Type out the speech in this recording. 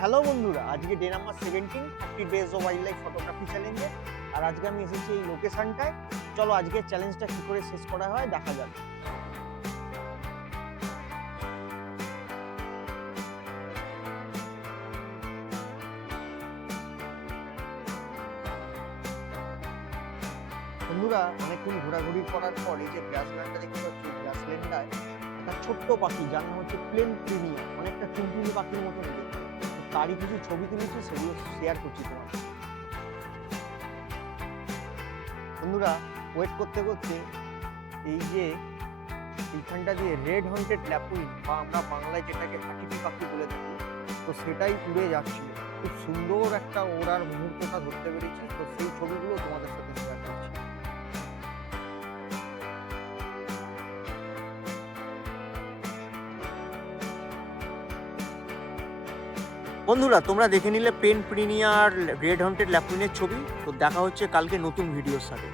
Hello বন্ধুরা, আজকে day number 17 30 days of wild life photography চ্যালেঞ্জে। আর আজকে আমি এসেছি এই লোকেশনটায়। চলো আজকে চ্যালেঞ্জটা কি করে শেষ করা হয় দেখা যাক। বন্ধুরা, অনেকক্ষণ ঘোরাঘুরি করার পর এই যে গ্রাসল্যান্ডটা দেখতে পাচ্ছি, গ্রাসল্যান্ডটায় একটা ছোট্ট পাখি যার নাম হচ্ছে প্লেন প্রিনিয়া, অনেকটা টুনটুনি পাখির মতন দেখতে। তারই কিছু ছবি তুলেছি, সেগুলো শেয়ার করছি তোমার। বন্ধুরা, ওয়েট করতে করতে এই যে এইখানটা দিয়ে রেড হন্টেড ল্যাপুইন বা আমরা বাংলায় যেটাকে হাটিটি পাখি বলে থাকি, তো সেটাই উড়ে যাচ্ছিল। খুব সুন্দর একটা ওড়ার মুহূর্তটা ধরতে পেরেছি, তো সেই ছবিগুলো তোমাদের সাথে শেয়ার করছি। বন্ধুরা, তোমরা দেখে নিলে পেন প্রিনিয়া আর রেড হন্টেড ল্যাপুইনের ছবি। তো দেখা হচ্ছে কালকে নতুন ভিডিওর সাথে।